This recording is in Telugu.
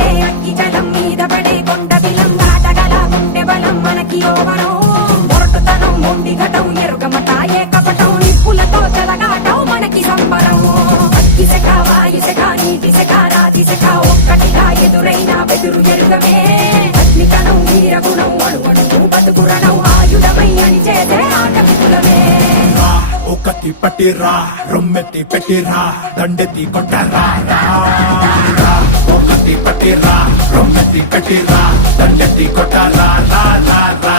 పడే అగ్గి జలం మీద పడే కొండ బిలం దాటగల గుండె బలం మనకి యోవనం మొరటుతనం మొండి ఘటం ఎరుగమట ఏ కపటం నిప్పులతో చెలగాటం మనకి సంబరం అగ్గిసెక వాయుసెక నీటిసెక రాతిసెక ఒక్కటిగా ఎదురైన బెదురు ఎరుగమే అగ్నికణం వీరగుణం అణువణువు బతుకురణం ఆయుధమై అని చేసే ఆటవికులమే ఒకటి పట్టిరా రొమ్మెత్తి పెట్టిరా దండెత్తి కొట్టరా ఒకటి పట్టిరా రొమ్మెత్తి పెట్టిరా దండెత్తి కొట్టరా రా రా రా